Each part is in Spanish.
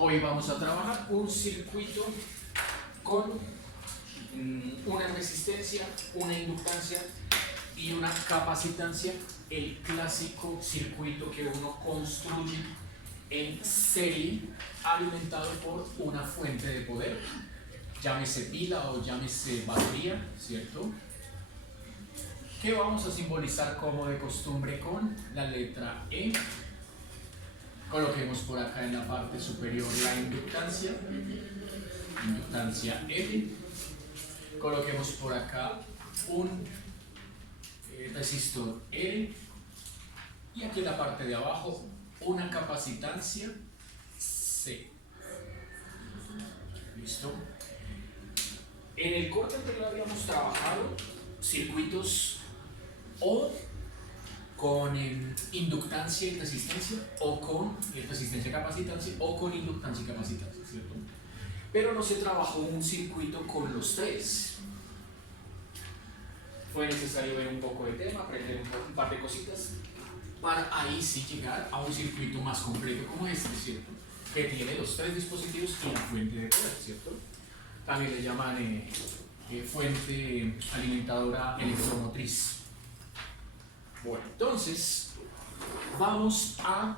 Hoy vamos a trabajar un circuito con una resistencia, una inductancia y una capacitancia, el clásico circuito que uno construye en serie alimentado por una fuente de poder, llámese pila o llámese batería, ¿cierto? Que vamos a simbolizar como de costumbre con la letra E. Coloquemos por acá en la parte superior la inductancia L. Coloquemos por acá un resistor R. Y aquí en la parte de abajo una capacitancia C. ¿Listo? En el corte anterior habíamos trabajado circuitos o con inductancia y resistencia, o con resistencia y capacitancia, o con inductancia y capacitancia, ¿cierto? Pero no se trabajó un circuito con los tres. Fue necesario ver un poco de tema, aprender un par de cositas, para ahí sí llegar a un circuito más completo como este, ¿cierto? Que tiene los tres dispositivos y la fuente de poder, ¿cierto? También le llaman fuente alimentadora electromotriz. Bueno, entonces vamos a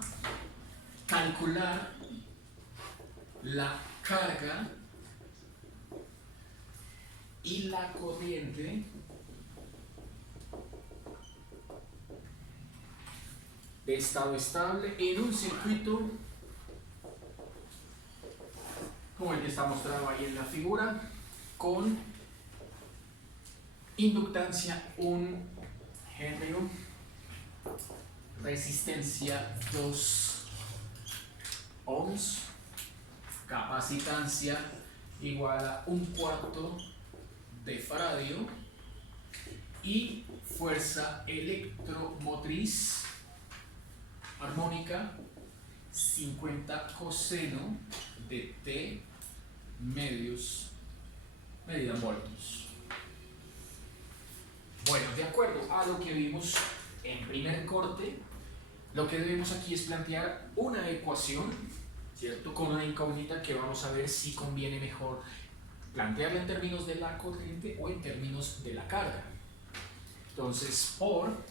calcular la carga y la corriente de estado estable en un circuito como el que está mostrado ahí en la figura, con inductancia 1 Henry, resistencia 2 ohms, capacitancia igual a 1/4 de faradio y fuerza electromotriz armónica 50 coseno de T medios medida en voltios. Bueno, de acuerdo a lo que vimos en primer corte, lo que debemos aquí es plantear una ecuación, ¿cierto? Con una incógnita que vamos a ver si conviene mejor plantearla en términos de la corriente o en términos de la carga. Entonces, por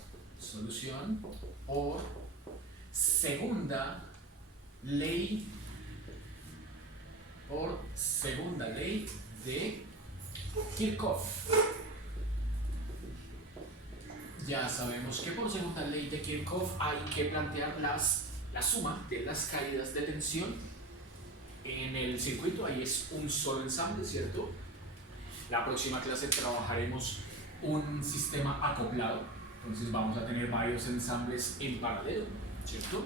segunda ley de Kirchhoff. Ya sabemos que por segunda ley de Kirchhoff hay que plantear la suma de las caídas de tensión en el circuito. Ahí es un solo ensamble, ¿cierto? La próxima clase trabajaremos un sistema acoplado, entonces vamos a tener varios ensambles en paralelo, ¿cierto?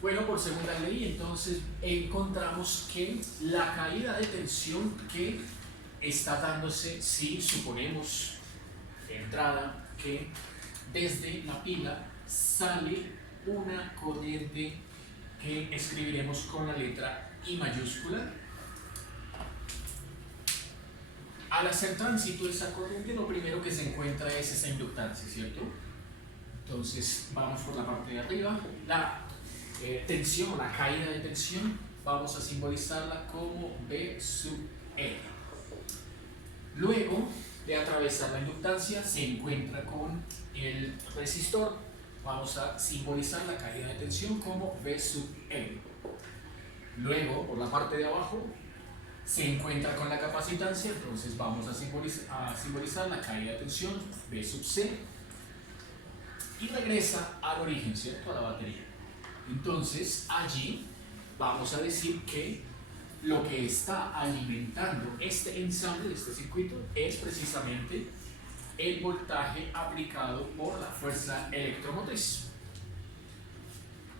Bueno, por segunda ley entonces encontramos que la caída de tensión que está dándose, si suponemos de entrada que desde la pila sale una corriente que escribiremos con la letra I mayúscula. Al hacer tránsito de esa corriente, lo primero que se encuentra es esa inductancia, ¿cierto? Entonces vamos por la parte de arriba. La tensión, la caída de tensión, vamos a simbolizarla como B sub E. Luego de atravesar la inductancia se encuentra con el resistor, vamos a simbolizar la caída de tensión como V sub M. Luego, por la parte de abajo, se encuentra con la capacitancia, entonces vamos a simbolizar la caída de tensión V sub C y regresa al origen, ¿cierto? A la batería. Entonces, allí vamos a decir que lo que está alimentando este ensamble, este circuito, es precisamente el voltaje aplicado por la fuerza electromotriz.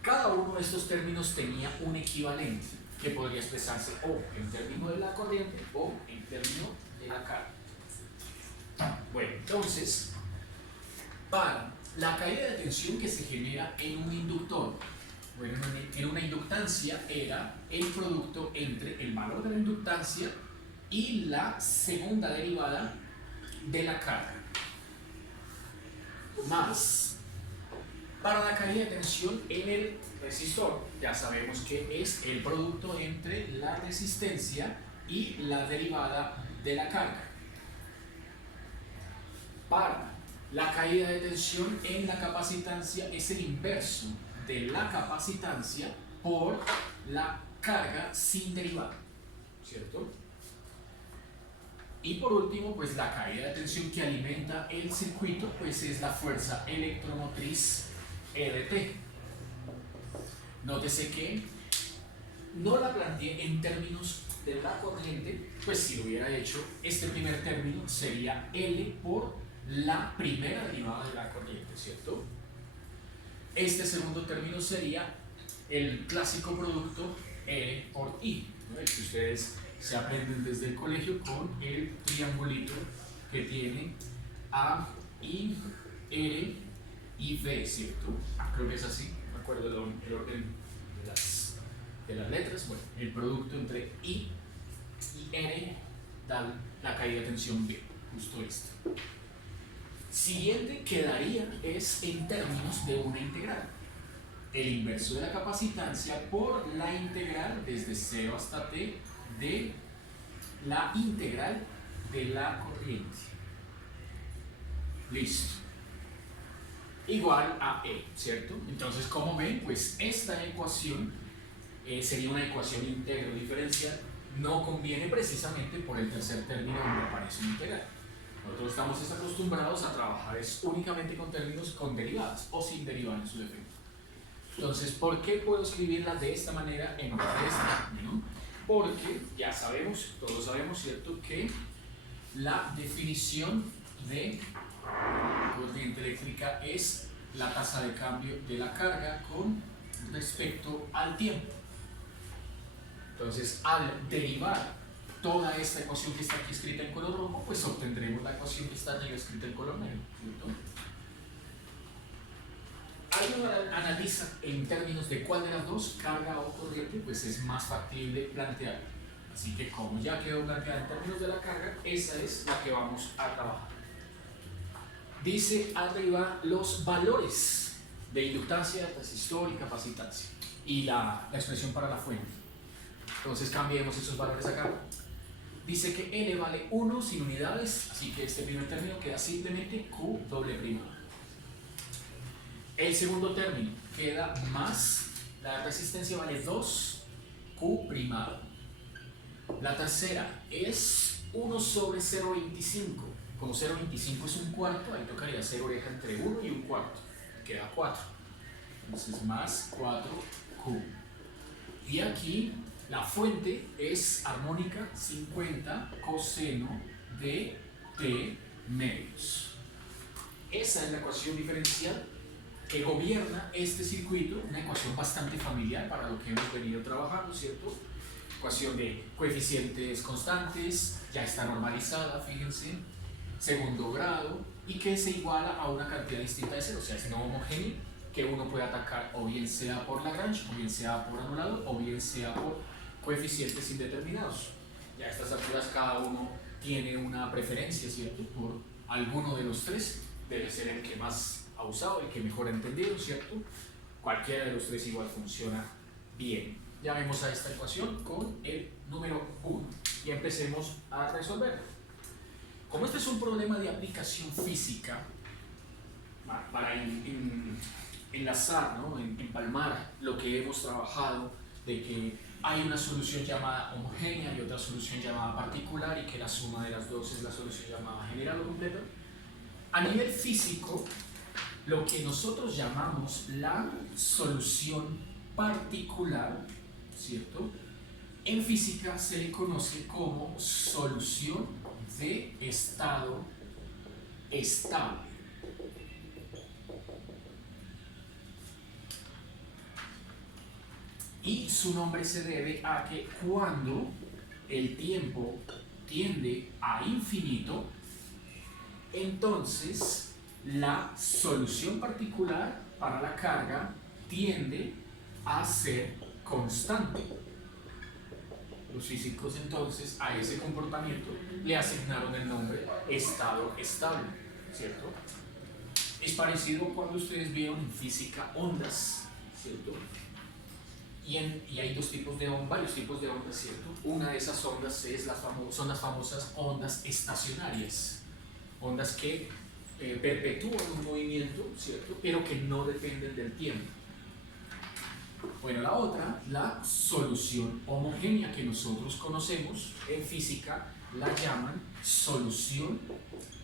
Cada uno de estos términos tenía un equivalente que podría expresarse o en términos de la corriente o en términos de la carga. Bueno, entonces, para la caída de tensión que se genera en un inductor, bueno, en una inductancia era el producto entre el valor de la inductancia y la segunda derivada de la carga, más para la caída de tensión en el resistor ya sabemos que es el producto entre la resistencia y la derivada de la carga. Para la caída de tensión en la capacitancia es el inverso de la capacitancia por la carga sin derivada, ¿cierto? Y por último, pues la caída de tensión que alimenta el circuito, pues es la fuerza electromotriz EDT. Nótese que no la planteé en términos de la corriente, pues si lo hubiera hecho, este primer término sería L por la primera derivada de la corriente, ¿cierto? Este segundo término sería el clásico producto L por I, ¿no? El que ustedes se aprenden desde el colegio con el triangulito que tiene A, I, R y V, ¿cierto? Creo que es así, no me acuerdo el orden de las letras. Bueno, el producto entre I y R da la caída de tensión B, justo esto. Siguiente quedaría es en términos de una integral. El inverso de la capacitancia por la integral desde 0 hasta t de la integral de la corriente. Listo. Igual a E, ¿cierto? Entonces, como ven, pues esta ecuación sería una ecuación íntegro diferencial. No conviene precisamente por el tercer término donde aparece una integral. Nosotros estamos acostumbrados a trabajar únicamente con términos con derivadas o sin derivar en su defecto. Entonces, ¿por qué puedo escribirla de esta manera en lugar de esta? ¿No? Porque ya sabemos, todos sabemos, ¿cierto?, que la definición de corriente eléctrica es la tasa de cambio de la carga con respecto al tiempo. Entonces, al derivar toda esta ecuación que está aquí escrita en color rojo, pues obtendremos la ecuación que está allí escrita en color negro, ¿cierto? Alguien analiza en términos de cuál de las dos, carga o corriente, pues es más factible plantear. Así que como ya quedó planteada en términos de la carga, esa es la que vamos a trabajar. Dice arriba los valores de inductancia, resistor y capacitancia y la expresión para la fuente. Entonces cambiemos esos valores acá. Dice que N vale 1 sin unidades, así que este primer término queda simplemente Q doble prima. El segundo término queda más, la resistencia vale 2 Q primado. La tercera es 1 sobre 0,25. Como 0,25 es un cuarto, ahí tocaría hacer oreja entre 1 y un cuarto. Queda 4. Entonces más 4Q. Y aquí la fuente es armónica 50 coseno de t medios. Esa es la ecuación diferencial que gobierna este circuito, una ecuación bastante familiar para lo que hemos venido trabajando, ¿cierto? Ecuación de coeficientes constantes, ya está normalizada, fíjense, segundo grado, y que se iguala a una cantidad distinta de cero, o sea, es no homogénea, que uno puede atacar o bien sea por Lagrange, o bien sea por anulado, o bien sea por coeficientes indeterminados. Ya a estas alturas cada uno tiene una preferencia, ¿cierto?, por alguno de los tres, debe ser el que más ha usado, el que mejor ha entendido, ¿cierto? Cualquiera de los tres igual funciona bien. Llamemos a esta ecuación con el número 1 y empecemos a resolverlo. Como este es un problema de aplicación física, para enlazar, ¿no?, empalmar lo que hemos trabajado, de que hay una solución llamada homogénea y otra solución llamada particular y que la suma de las dos es la solución llamada general o completa. A nivel físico, lo que nosotros llamamos la solución particular, ¿cierto?, en física se le conoce como solución de estado estable. Y su nombre se debe a que cuando el tiempo tiende a infinito, entonces la solución particular para la carga tiende a ser constante. Los físicos entonces a ese comportamiento le asignaron el nombre estado estable, ¿cierto? Es parecido cuando ustedes vieron en física ondas, ¿cierto? y hay varios tipos de ondas, ¿cierto? Una de esas ondas son las famosas ondas estacionarias, ondas que perpetúan un movimiento, ¿cierto? Pero que no dependen del tiempo. Bueno, la otra, la solución homogénea que nosotros conocemos en física, la llaman solución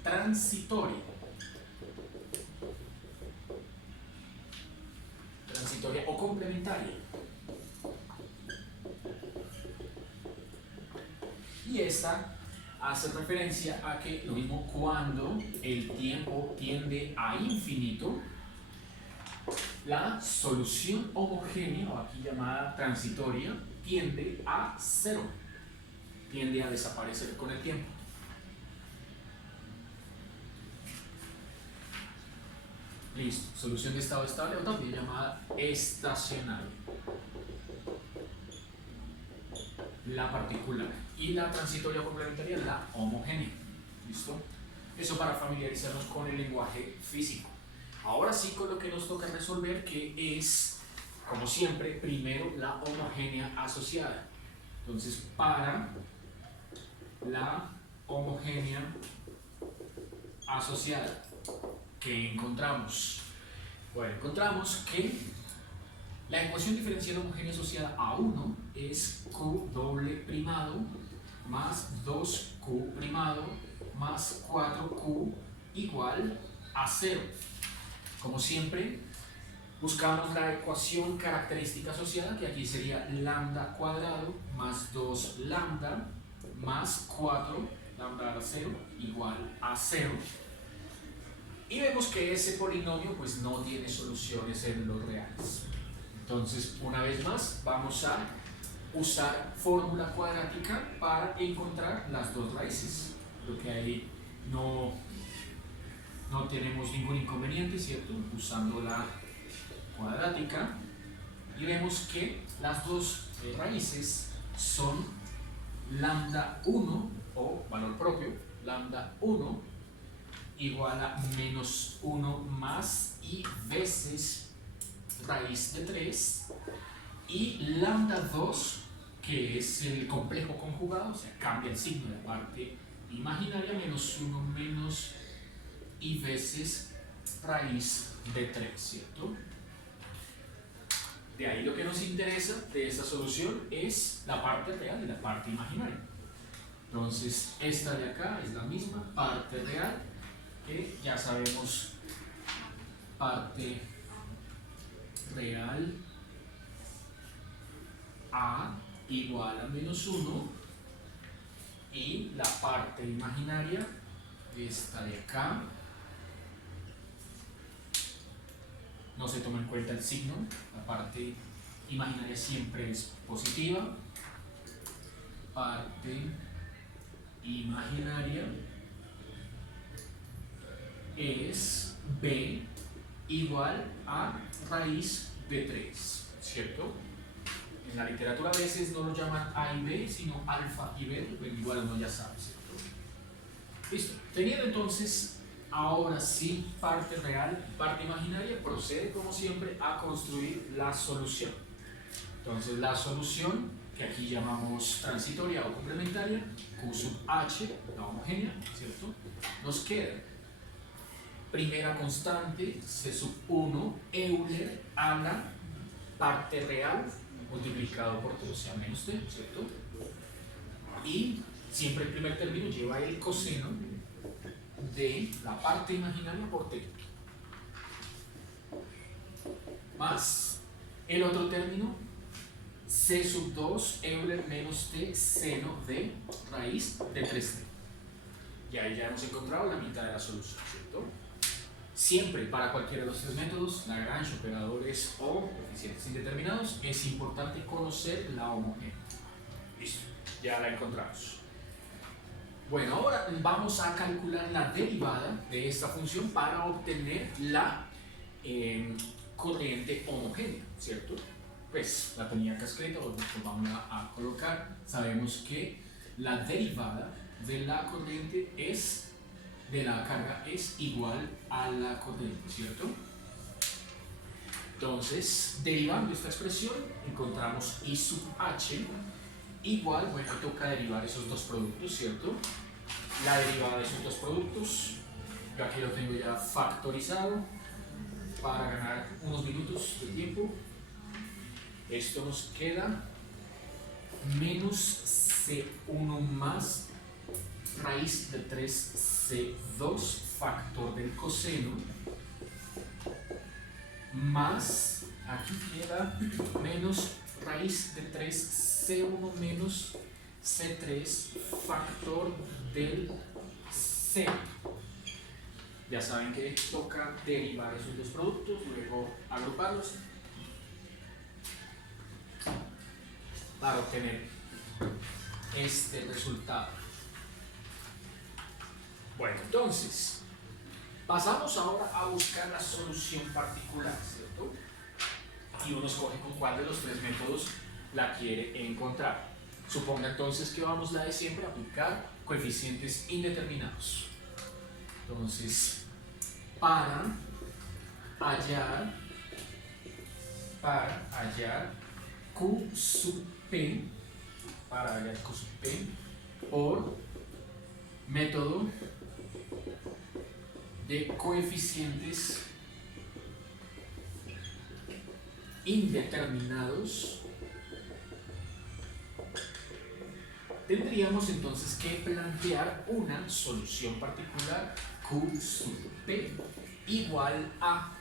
transitoria. Transitoria o complementaria. Y esta hace referencia a que lo mismo cuando el tiempo tiende a infinito, la solución homogénea, o aquí llamada transitoria, tiende a cero, tiende a desaparecer con el tiempo. Listo, solución de estado estable o también llamada estacionaria. La particular. Y la transitoria complementaria, la homogénea. ¿Listo? Eso para familiarizarnos con el lenguaje físico. Ahora sí con lo que nos toca resolver, que es, como siempre, primero la homogénea asociada. Entonces, para la homogénea asociada, ¿qué encontramos? Bueno, encontramos que la ecuación diferencial homogénea asociada a 1 es Q doble primado más 2Q primado más 4Q igual a 0. Como siempre, buscamos la ecuación característica asociada, que aquí sería lambda cuadrado más 2 lambda más 4 lambda a la 0 igual a 0. Y vemos que ese polinomio pues no tiene soluciones en los reales. Entonces, una vez más, vamos a usar fórmula cuadrática para encontrar las dos raíces. Lo que ahí no tenemos ningún inconveniente, ¿cierto? Usando la cuadrática. Y vemos que las dos raíces son lambda 1, o valor propio, lambda 1 igual a menos 1 más i veces raíz de 3, y lambda 2, que es el complejo conjugado, o sea, cambia el signo de la parte imaginaria, menos 1 menos i veces raíz de 3, ¿cierto? De ahí lo que nos interesa de esta solución es la parte real y la parte imaginaria. Entonces, esta de acá es la misma parte real, que ya sabemos, parte real a igual a menos 1, y la parte imaginaria, esta de acá, no se toma en cuenta el signo, la parte imaginaria siempre es positiva, parte imaginaria es b igual a raíz de 3, ¿cierto? En la literatura a veces no lo llaman a y b, sino alfa y b, pero igual uno ya sabe, ¿cierto? Listo. Teniendo entonces, ahora sí, parte real, parte imaginaria, procede como siempre a construir la solución. Entonces la solución, que aquí llamamos transitoria o complementaria, Q sub h, la homogénea, ¿cierto? Nos queda primera constante, C sub 1, Euler a la parte real multiplicado por 2, o sea, menos t, ¿cierto? Y siempre el primer término lleva el coseno de la parte imaginaria por t. Más el otro término, C sub 2, Euler menos t, seno de raíz de 3t. Y ahí ya hemos encontrado la mitad de la solución, ¿cierto? Siempre, para cualquiera de los tres métodos, Lagrange, operadores o coeficientes indeterminados, es importante conocer la homogénea. Listo, ya la encontramos. Bueno, ahora vamos a calcular la derivada de esta función para obtener la corriente homogénea, ¿cierto? Pues la tenía acá escrita, pues vamos a colocar. Sabemos que la derivada de la corriente de la carga es igual a la corriente, ¿cierto? Entonces, derivando esta expresión, encontramos I sub h igual, bueno, toca derivar esos dos productos, ¿cierto? La derivada de esos dos productos, yo aquí lo tengo ya factorizado para ganar unos minutos de tiempo. Esto nos queda menos C1 más raíz de 3C2 factor del coseno más, aquí queda menos raíz de 3C1 menos C3 factor del seno. Ya saben que toca derivar esos dos productos, luego agruparlos para obtener este resultado. Bueno, entonces, pasamos ahora a buscar la solución particular, ¿cierto? Y uno escoge con cuál de los tres métodos la quiere encontrar. Suponga entonces que vamos la de siempre a aplicar coeficientes indeterminados. Entonces, para hallar Q sub P, por método de coeficientes indeterminados, tendríamos entonces que plantear una solución particular Q sub P igual a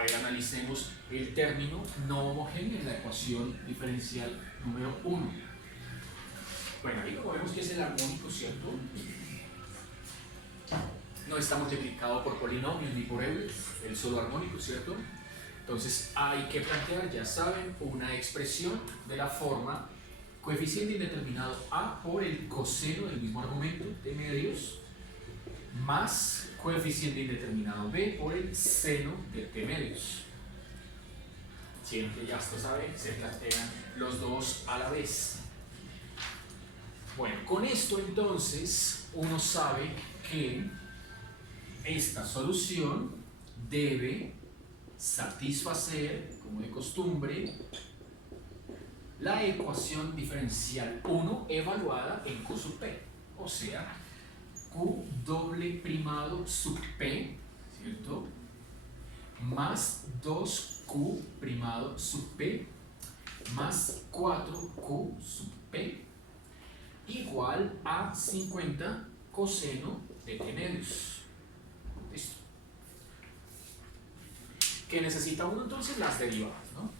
ver, analicemos el término no homogéneo en la ecuación diferencial número 1. Bueno, ahí como vemos que es el armónico, ¿cierto? No está multiplicado por polinomios ni por Euler, el solo armónico, ¿cierto? Entonces hay que plantear, ya saben, una expresión de la forma coeficiente indeterminado A por el coseno del mismo argumento de medios más coeficiente indeterminado B por el seno de T medios. Siempre, ya esto saben, se plantean los dos a la vez. Bueno, con esto entonces uno sabe que esta solución debe satisfacer, como de costumbre, la ecuación diferencial 1 evaluada en Q sub P, o sea, Q doble primado sub P, ¿cierto? Más 2Q primado sub P más 4Q sub P igual a 50 coseno de T medios. Listo. ¿Qué necesita uno entonces? Las derivadas, ¿no?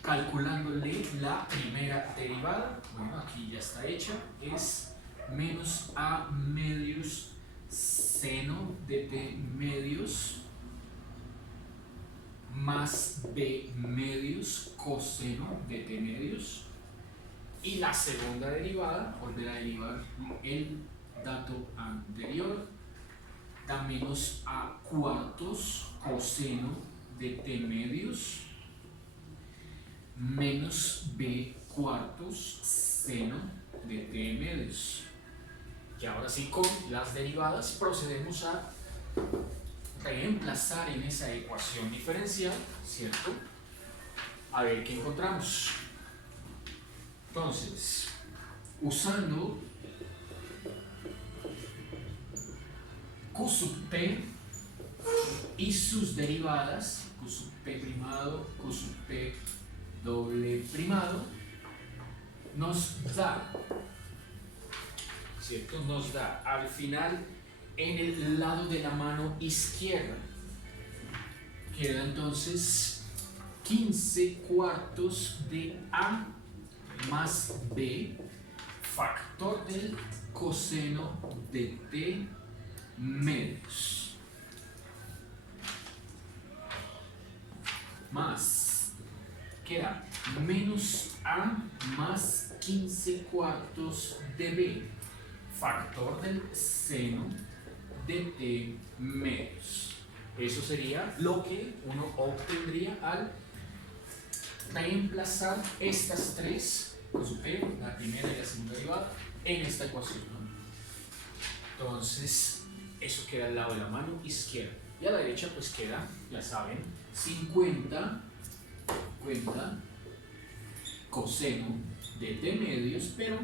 Calculándole la primera derivada, bueno, aquí ya está hecha, es menos A medios seno de T medios más B medios coseno de T medios. Y la segunda derivada, volver a derivar el dato anterior, da menos A cuartos coseno de T medios menos B cuartos seno de T medios. Y ahora sí, con las derivadas procedemos a reemplazar en esa ecuación diferencial, ¿cierto? A ver qué encontramos. Entonces, usando Q sub P y sus derivadas, Q sub P primado, Q sub P doble primado, nos da, ¿cierto? Nos da al final en el lado de la mano izquierda, queda entonces 15 cuartos de A más B, factor del coseno de T medios, más, queda menos A más 15 cuartos de B, factor del seno de T medios. Eso sería lo que uno obtendría al reemplazar estas tres, Q sub P, la primera y la segunda derivada, en esta ecuación, ¿no? Entonces, eso queda al lado de la mano izquierda. Y a la derecha, pues queda, ya saben, 50 coseno de t medios, pero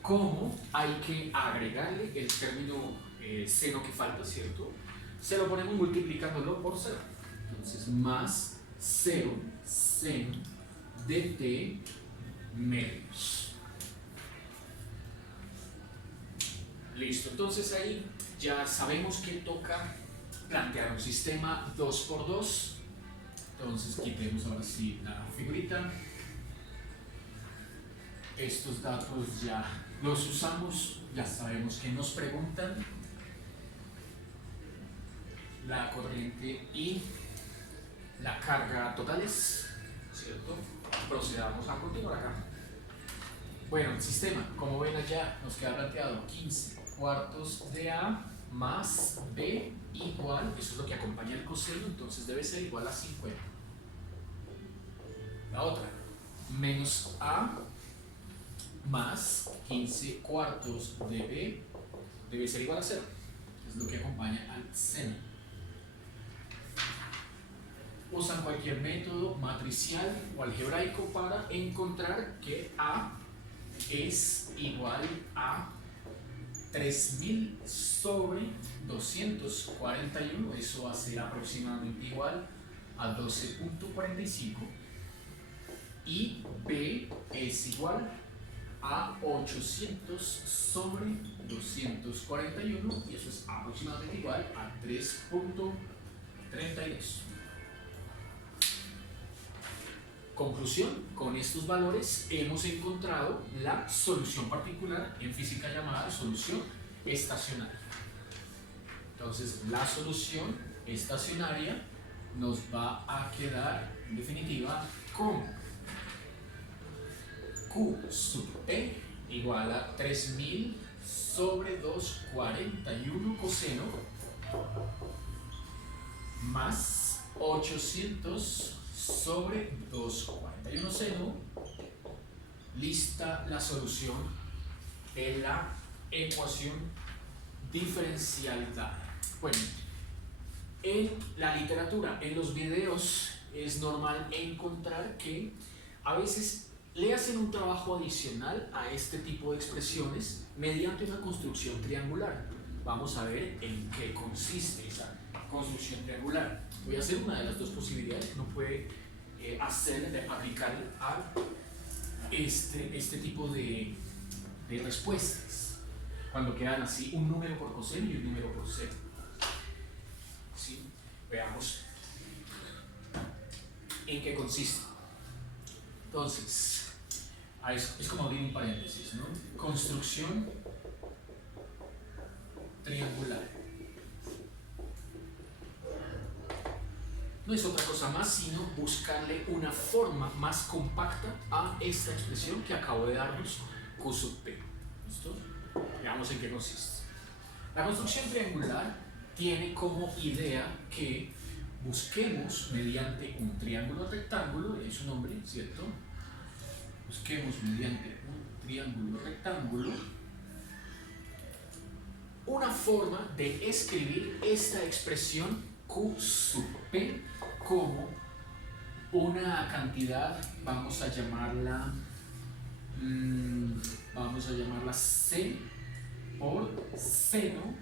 como hay que agregarle el término seno que falta, ¿cierto? Se lo ponemos multiplicándolo por 0. Entonces, más 0 seno de t medios. Listo, entonces ahí ya sabemos que toca plantear un sistema 2×2. Entonces quitemos ahora sí la figurita. Estos datos ya los usamos, ya sabemos que nos preguntan la corriente y la carga totales, ¿cierto? Procedamos a continuar acá. Bueno, el sistema, como ven allá, nos queda planteado 15 cuartos de A más B igual, eso es lo que acompaña el coseno, entonces debe ser igual a 50. La otra, menos A más 15 cuartos de B debe ser igual a 0, es lo que acompaña al seno. Usan cualquier método matricial o algebraico para encontrar que A es igual a 3000 sobre 241, eso va a ser aproximadamente igual a 12.45, y B es igual a 800 sobre 241, y eso es aproximadamente igual a 3.32. Conclusión, con estos valores hemos encontrado la solución particular en física llamada solución estacionaria. Entonces, la solución estacionaria nos va a quedar en definitiva como Q sub P igual a 3000 sobre 241 coseno más 800 sobre 241 seno. Lista la solución de la ecuación diferencial dada. Bueno, en la literatura, en los videos, es normal encontrar que a veces le hacen un trabajo adicional a este tipo de expresiones mediante una construcción triangular. Vamos a ver en qué consiste esa construcción triangular. Voy a hacer una de las dos posibilidades que uno puede aplicar a este tipo de respuestas, cuando quedan así un número por coseno y un número por seno. ¿Sí? Veamos en qué consiste. Entonces, es como abrir un paréntesis, ¿no? Construcción triangular. No es otra cosa más sino buscarle una forma más compacta a esta expresión que acabo de darnos, Q sub P. ¿Listo? Veamos en qué consiste. La construcción triangular tiene como idea que busquemos mediante un triángulo rectángulo, es su nombre, ¿cierto? Busquemos mediante un triángulo rectángulo una forma de escribir esta expresión Q sub P como una cantidad, vamos a llamarla C por seno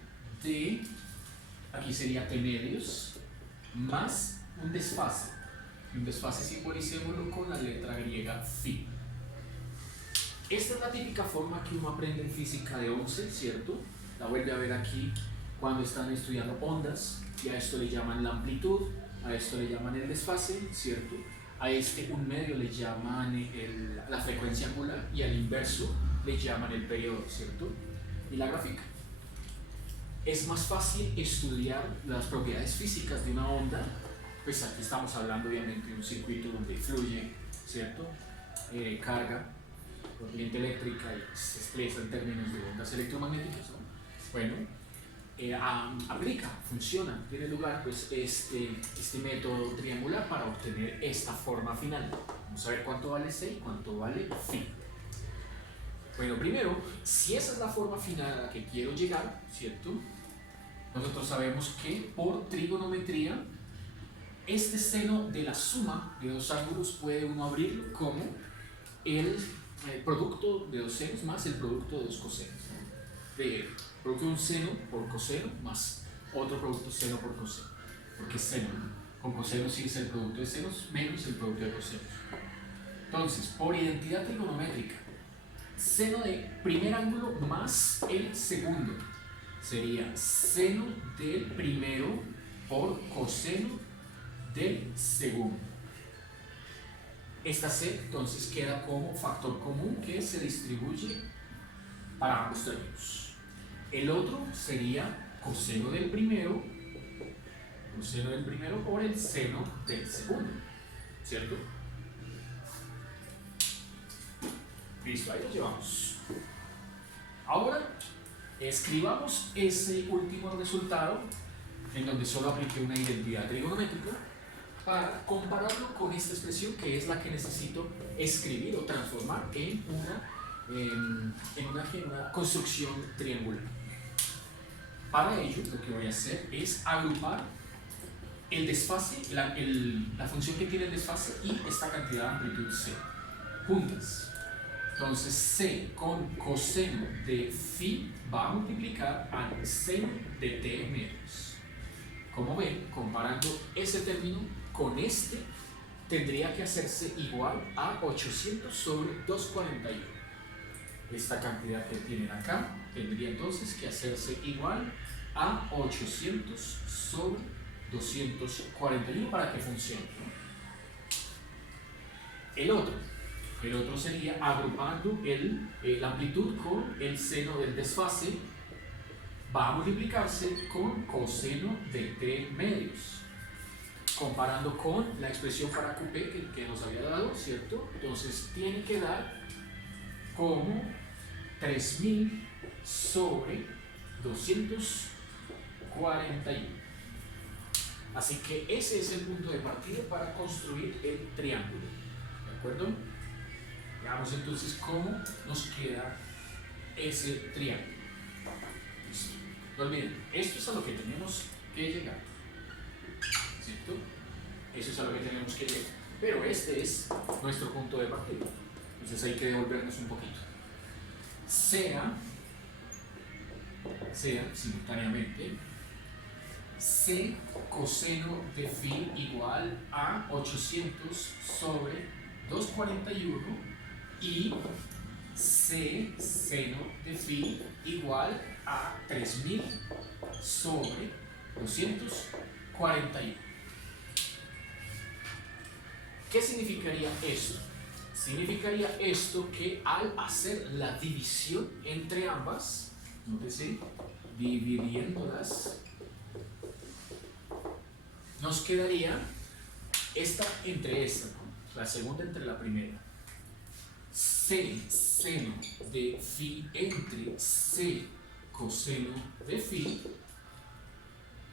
de, aquí sería T medios, más un desfase. Un desfase simbolicémoslo con la letra griega phi. Esta es la típica forma que uno aprende en física de 11, ¿cierto? La vuelve a ver aquí cuando están estudiando ondas, y a esto le llaman la amplitud, a esto le llaman el desfase, ¿cierto? A este un medio le llaman la frecuencia angular, y al inverso le llaman el periodo, ¿cierto? Y la gráfica. Es más fácil estudiar las propiedades físicas de una onda, pues aquí estamos hablando obviamente de un circuito donde fluye, ¿cierto? Carga, corriente eléctrica, y se expresa en términos de ondas electromagnéticas, ¿no? Bueno, funciona, tiene lugar pues este método triangular para obtener esta forma final. Vamos a ver cuánto vale C y cuánto vale phi. Bueno, primero, si esa es la forma final a la que quiero llegar, ¿cierto? Nosotros sabemos que por trigonometría este seno de la suma de dos ángulos puede uno abrirlo como el producto de dos senos más el producto de dos cosenos, ¿no? De producto de un seno por coseno más otro producto seno por coseno, porque es seno, ¿no? Con coseno sí es el producto de senos menos el producto de cosenos. Entonces, por identidad trigonométrica, seno de primer ángulo más el segundo sería seno del primero por coseno del segundo. Esta C entonces queda como factor común que se distribuye para ambos términos. El otro sería coseno del primero por el seno del segundo, ¿cierto? Listo, ahí lo llevamos. Ahora escribamos ese último resultado en donde solo apliqué una identidad trigonométrica para compararlo con esta expresión que es la que necesito escribir o transformar en una construcción triangular. Para ello lo que voy a hacer es agrupar el desfase, la función que tiene el desfase y esta cantidad de amplitud C juntas. Entonces C con coseno de phi va a multiplicar al seno de t medios. Como ven, comparando ese término con este, tendría que hacerse igual a 800 sobre 241. Esta cantidad que tienen acá tendría entonces que hacerse igual a 800 sobre 241 para que funcione, ¿no? El otro sería agrupando la amplitud con el seno del desfase, va a multiplicarse con coseno de t medios, comparando con la expresión para QP que nos había dado, ¿cierto? Entonces tiene que dar como 3000 sobre 241. Así que ese es el punto de partida para construir el triángulo, ¿de acuerdo? Veamos entonces cómo nos queda ese triángulo. Listo. No olviden, esto es a lo que tenemos que llegar, ¿cierto? Eso es a lo que tenemos que llegar. Pero este es nuestro punto de partida. Entonces hay que devolvernos un poquito. Sea simultáneamente C coseno de phi igual a 800 sobre 241 y C seno de phi igual a 3000 sobre 241. ¿Qué significaría esto? Significaría esto que al hacer la división entre ambas, nótese, dividiéndolas, nos quedaría esta entre esta, ¿no? La segunda entre la primera. C seno de phi entre C coseno de phi,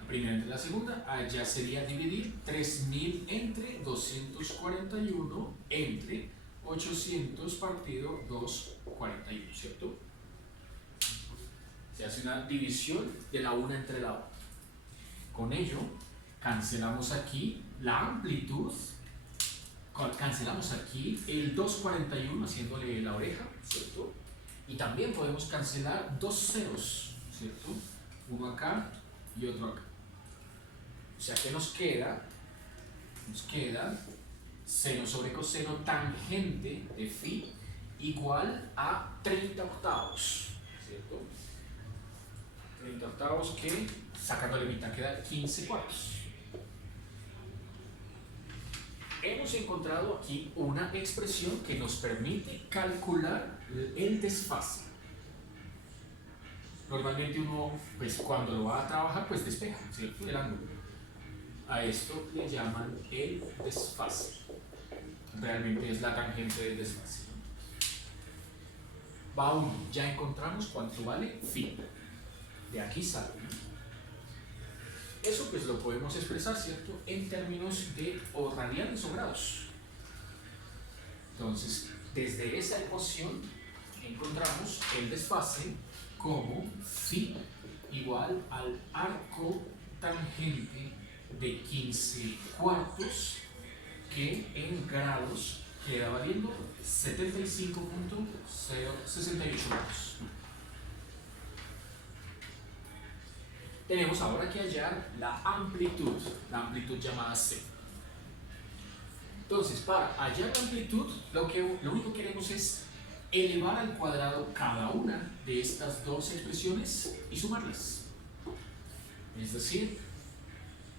la primera entre la segunda, allá sería dividir 3000 entre 241 entre 800 partido 241, ¿cierto? Se hace una división de la una entre la otra. Con ello, cancelamos aquí la amplitud, cancelamos aquí el 241 haciéndole la oreja, ¿cierto? Y también podemos cancelar dos ceros, ¿cierto? Uno acá y otro acá. O sea que nos queda seno sobre coseno tangente de phi igual a 30 octavos, ¿cierto? 30 octavos que, sacando la mitad, queda 15 cuartos. Hemos encontrado aquí una expresión que nos permite calcular el desfase. Normalmente uno, pues cuando lo va a trabajar, pues despeja, ¿cierto? El ángulo. A esto le llaman el desfase. Realmente es la tangente del desfase. Va uno, ya encontramos cuánto vale phi. De aquí sale, ¿no? Eso pues lo podemos expresar, ¿cierto? En términos de o radianes o grados. Entonces, desde esa ecuación encontramos el desfase como phi igual al arco tangente de 15 cuartos, que en grados queda valiendo 75.068 grados. Tenemos ahora que hallar la amplitud llamada C. Entonces, para hallar la amplitud, lo único que queremos es elevar al cuadrado cada una de estas dos expresiones y sumarlas. Es decir,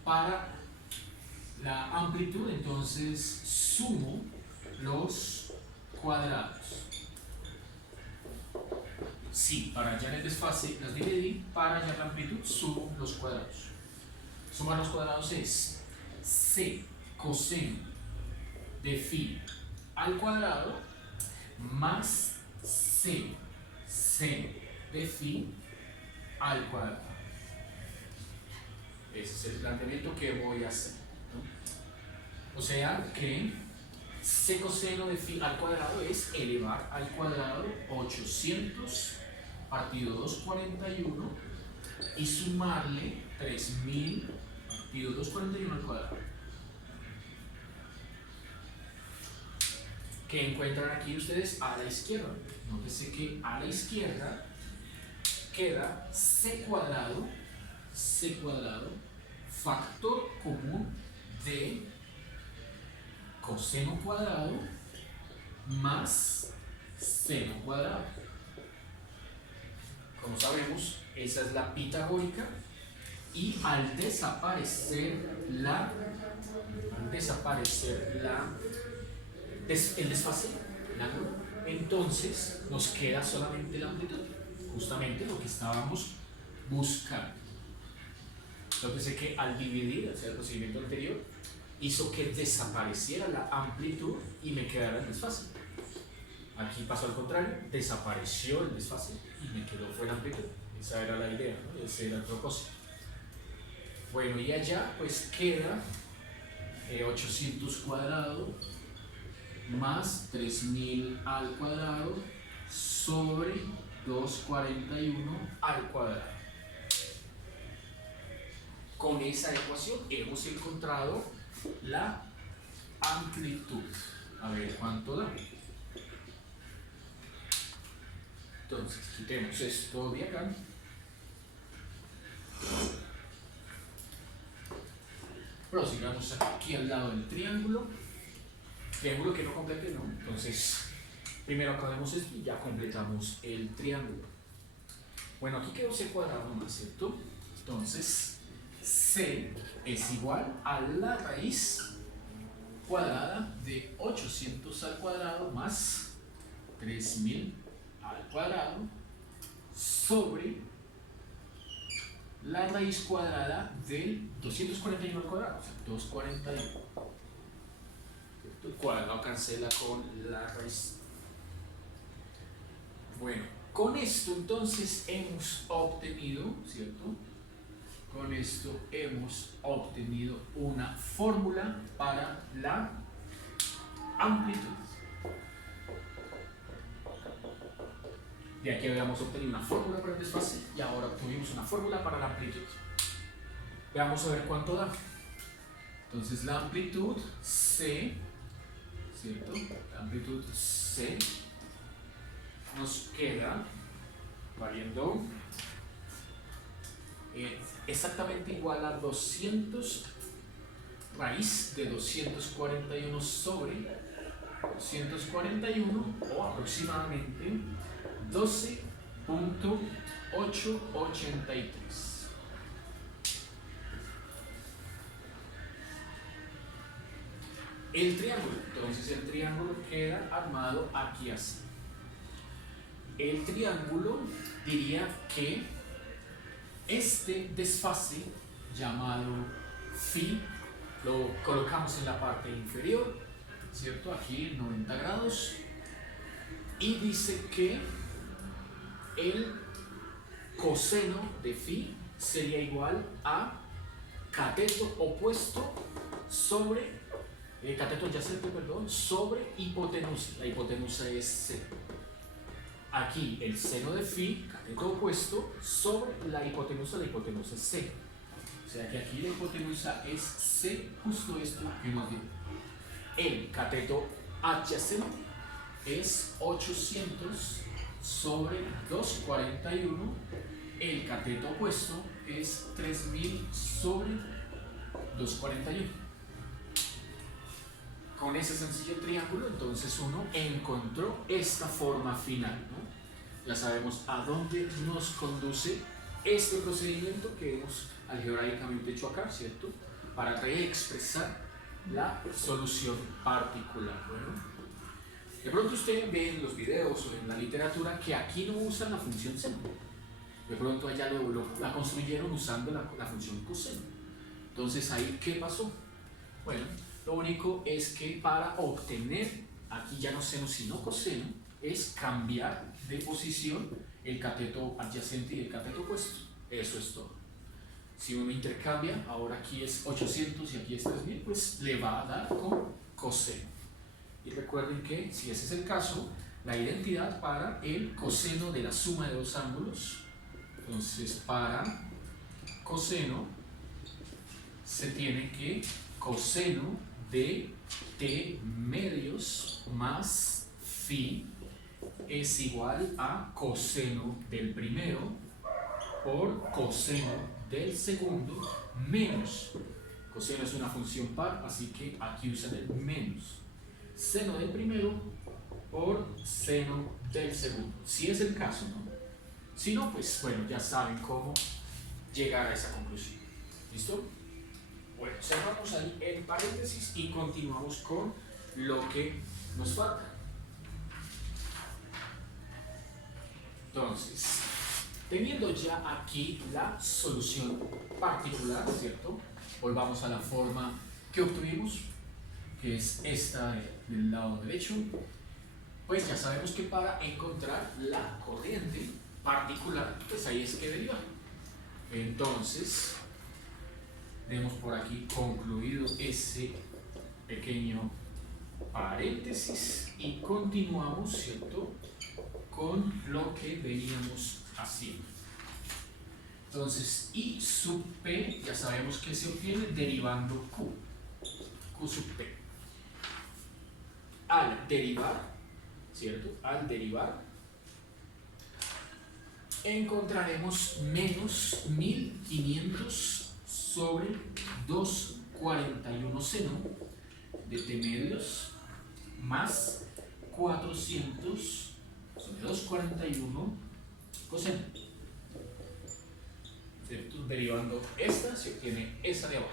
para la amplitud, entonces sumo los cuadrados. Sí, para hallar el desfase las dividí, para hallar la amplitud sumo los cuadrados. Sumar los cuadrados es C coseno de phi al cuadrado más C seno de phi al cuadrado. Ese es el planteamiento que voy a hacer, ¿no? O sea que C coseno de phi al cuadrado es elevar al cuadrado 800 partido 241 y sumarle 3000 partido 241 al cuadrado. ¿Qué encuentran aquí ustedes a la izquierda? Nótese que a la izquierda queda C cuadrado, factor común de coseno cuadrado más seno cuadrado. Como sabemos, esa es la pitagórica, y al desaparecer el desfase, el ángulo, entonces nos queda solamente la amplitud, justamente lo que estábamos buscando. Entonces, que al dividir, hacer el procedimiento anterior, hizo que desapareciera la amplitud y me quedara el desfase. Aquí pasó al contrario, desapareció el desfase y me quedó fuera la amplitud. Esa era la idea, ¿no? Ese era el propósito. Bueno, y allá pues queda 800 cuadrado más 3000 al cuadrado sobre 241 al cuadrado. Con esa ecuación hemos encontrado la amplitud. A ver cuánto da. Entonces, quitemos esto de acá. Prosigamos aquí al lado del triángulo. Triángulo que no complete, ¿no? Entonces, primero acabemos esto y ya completamos el triángulo. Bueno, aquí quedó C cuadrado más, ¿cierto? Entonces, C es igual a la raíz cuadrada de 800 al cuadrado más 3000 al cuadrado sobre la raíz cuadrada del 241 al cuadrado, o sea, 241. El cuadrado cancela con la raíz. Bueno, con esto entonces hemos obtenido, ¿cierto? Con esto hemos obtenido una fórmula para la amplitud. De aquí habíamos obtenido una fórmula para el desfase y ahora obtuvimos una fórmula para la amplitud. Veamos a ver cuánto da. Entonces la amplitud C, ¿cierto? La amplitud C nos queda valiendo exactamente igual a 200 raíz de 241 sobre 241, o aproximadamente 12.883. El triángulo, entonces el triángulo queda armado aquí así. El triángulo diría que este desfase llamado phi lo colocamos en la parte inferior, ¿cierto? Aquí en 90 grados, y dice que el coseno de phi sería igual a cateto opuesto sobre cateto adyacente, perdón, sobre hipotenusa. La hipotenusa es C. Aquí el seno de phi, cateto opuesto, sobre la hipotenusa es C. O sea que aquí la hipotenusa es C, justo esto que nos dio. El cateto adyacente es 800 sobre 241. El cateto opuesto es 3000 sobre 241. Con ese sencillo triángulo, entonces uno encontró esta forma final, ¿no? Ya sabemos a dónde nos conduce este procedimiento que hemos algebraicamente hecho acá, ¿cierto? Para reexpresar la solución particular. Bueno, de pronto usted ve en los videos o en la literatura que aquí no usan la función seno. De pronto allá la construyeron usando la función coseno. Entonces ahí, ¿qué pasó? Bueno, lo único es que para obtener, aquí ya no seno sino coseno, es cambiar de posición el cateto adyacente y el cateto opuesto. Eso es todo. Si uno intercambia, ahora aquí es 800 y aquí es 3000, pues le va a dar con coseno. Y recuerden que, si ese es el caso, la identidad para el coseno de la suma de dos ángulos, entonces para coseno se tiene que coseno de t medios más phi es igual a coseno del primero por coseno del segundo menos, coseno es una función par, así que aquí usan el menos, seno del primero por seno del segundo, si es el caso, ¿no? Si no, pues bueno, ya saben cómo llegar a esa conclusión. ¿Listo? Bueno, cerramos ahí el paréntesis y continuamos con lo que nos falta. Entonces, teniendo ya aquí la solución particular, ¿cierto? Volvamos a la forma que obtuvimos, que es esta del lado derecho. Pues ya sabemos que para encontrar la corriente particular, pues ahí es que deriva. Entonces, demos por aquí concluido ese pequeño paréntesis y continuamos, ¿cierto?, con lo que veníamos haciendo. Entonces, I sub P, ya sabemos que se obtiene derivando Q sub P. Al derivar, ¿cierto? Al derivar, encontraremos menos 1500 sobre 241 seno de t medios más 400 sobre 241 coseno. ¿Cierto? Derivando esta se obtiene esa de abajo.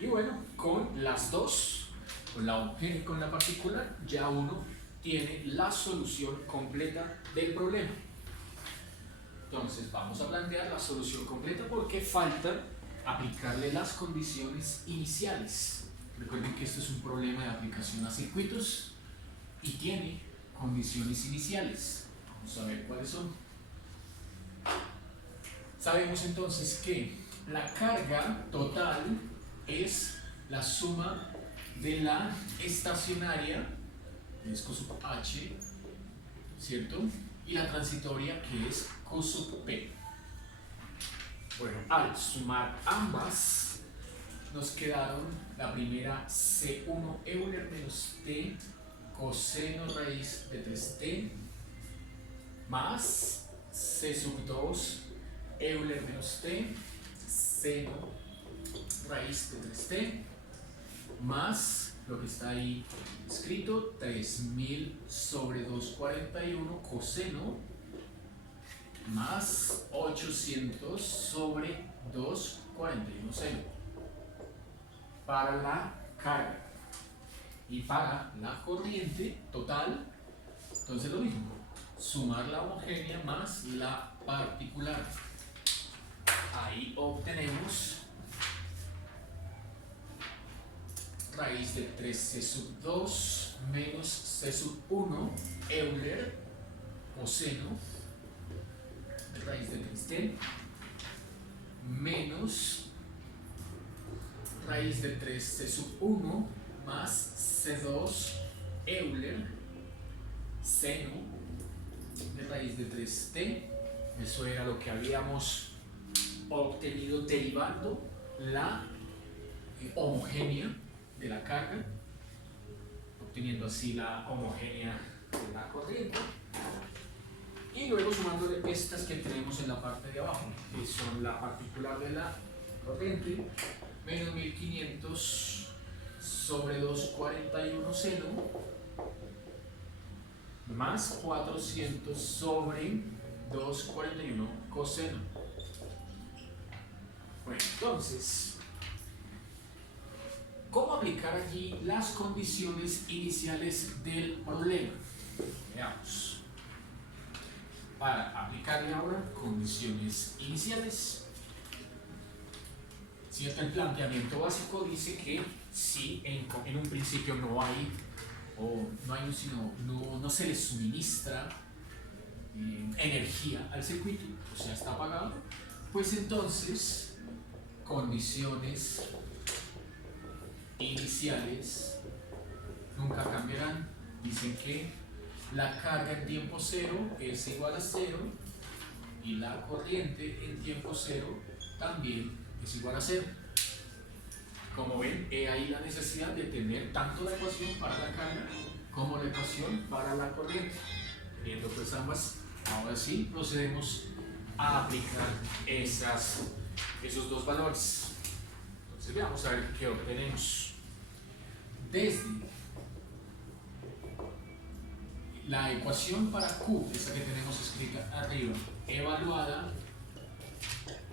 Y bueno, con las dos, con la homogénea y con la particular, ya uno tiene la solución completa del problema. Entonces vamos a plantear la solución completa porque falta aplicarle las condiciones iniciales. Recuerden que esto es un problema de aplicación a circuitos y tiene condiciones iniciales. Vamos a ver cuáles son. Sabemos entonces que la carga total es la suma de la estacionaria, que es Q sub H, ¿cierto? Y la transitoria, que es Q sub P. Bueno, al sumar ambas, nos quedaron la primera C1 Euler menos T coseno raíz de 3T más C sub 2 Euler menos T seno raíz de 3T más lo que está ahí escrito, 3000 sobre 241 coseno más 800 sobre 241 seno para la carga. Y para la corriente total, entonces lo mismo, sumar la homogénea más la particular. Ahí obtenemos raíz de 3C sub 2 menos C sub 1 Euler coseno de raíz de 3T menos raíz de 3C sub 1 más C2 Euler seno de raíz de 3T. Eso era lo que habíamos obtenido derivando la homogénea de la carga, obteniendo así la homogénea de la corriente, y luego sumándole estas que tenemos en la parte de abajo, que son la particular de la corriente, menos 1500 sobre 241 seno, más 400 sobre 241 coseno. Bueno, entonces, ¿cómo aplicar allí las condiciones iniciales del problema? Veamos. Para aplicarle ahora condiciones iniciales. ¿Cierto? El planteamiento básico dice que si en un principio no hay, no se le suministra energía al circuito, o sea, está apagado, pues entonces condiciones iniciales nunca cambiarán. Dicen que la carga en tiempo cero es igual a cero y la corriente en tiempo cero también es igual a cero. Como ven, he ahí la necesidad de tener tanto la ecuación para la carga como la ecuación para la corriente. Teniendo pues ambas, ahora sí procedemos a aplicar esos dos valores. Entonces veamos a ver qué obtenemos. Desde la ecuación para Q, esa que tenemos escrita arriba, evaluada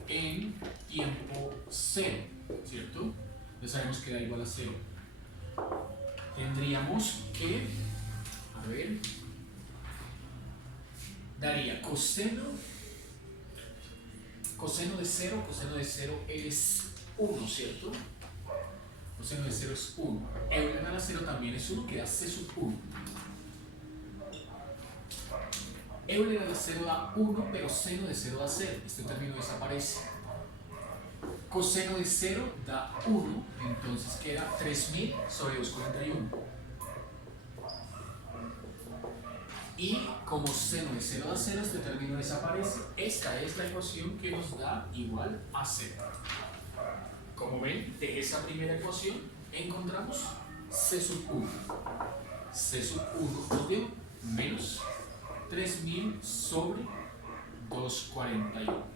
en tiempo cero, ¿cierto? Ya sabemos que da igual a cero. Tendríamos que, a ver, daría coseno de cero es 1, ¿cierto? Coseno de 0 es 1. Euler a la 0 también es 1, que da C sub 1. Euler a la 0 da 1, pero seno de 0 da 0. Este término desaparece. Coseno de 0 da 1, entonces queda 3000 sobre 241. Y como seno de 0 da 0, este término desaparece. Esta es la ecuación que nos da igual a 0. Como ven, de esa primera ecuación encontramos C sub 1. C sub 1 nos dio menos 3000 sobre 241.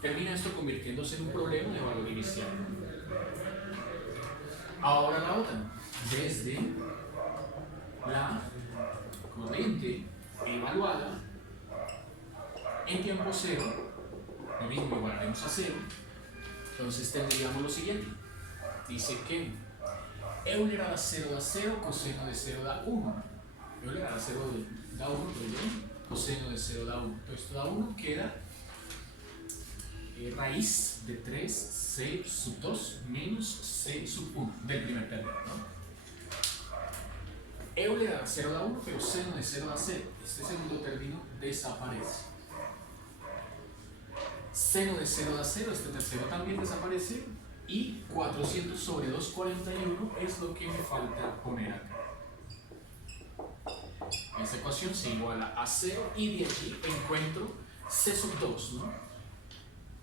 Termina esto convirtiéndose en un problema de valor inicial. Ahora la otra. Desde la corriente evaluada en tiempo cero, lo mismo igualaremos a 0. Entonces tendríamos lo siguiente. Dice que Euler a la 0 da 0, coseno de 0 da 1. Euler a la 0 da 1, perdón, coseno de 0 da 1. Entonces esto da 1, queda raíz de 3 C sub 2 menos C sub 1 del primer término, ¿no? Euler a la 0 da 1, pero seno de 0 da 0. Este segundo término desaparece. Seno de 0 da 0, este tercero también desaparece. Y 400 sobre 241 es lo que me falta poner acá. Esta ecuación se iguala a 0 y de aquí encuentro C sub 2, ¿no?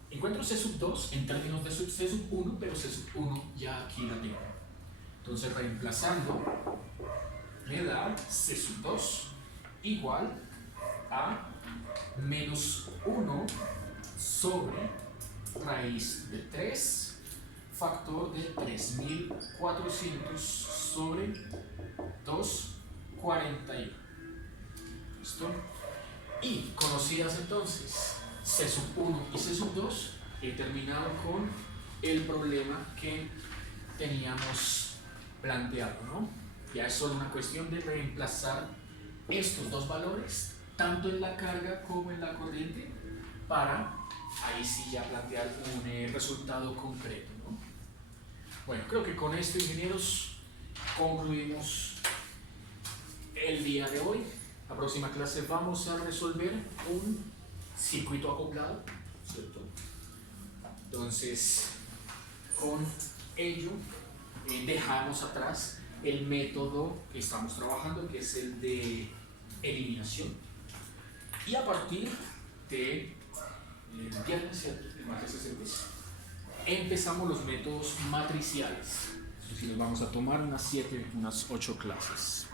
Encuentro C sub 2 en términos de C sub 1, pero C sub 1 ya aquí la tengo. Entonces reemplazando me da C sub 2 igual a menos 1 sobre raíz de 3 factor de 3400 sobre 241. ¿Listo? Y conocidas entonces C sub 1 y C sub 2, he terminado con el problema que teníamos planteado, ¿no? Ya es solo una cuestión de reemplazar estos dos valores, tanto en la carga como en la corriente, para ahí sí ya plantear un resultado concreto, ¿no? Bueno, creo que con esto, ingenieros, concluimos el día de hoy. La próxima clase vamos a resolver un circuito acoplado, ¿cierto? Entonces, con ello dejamos atrás el método que estamos trabajando, que es el de eliminación, y a partir de viernes, ¿cierto? El martes es el quiz. Empezamos los métodos matriciales. Es decir, vamos a tomar unas 8 clases.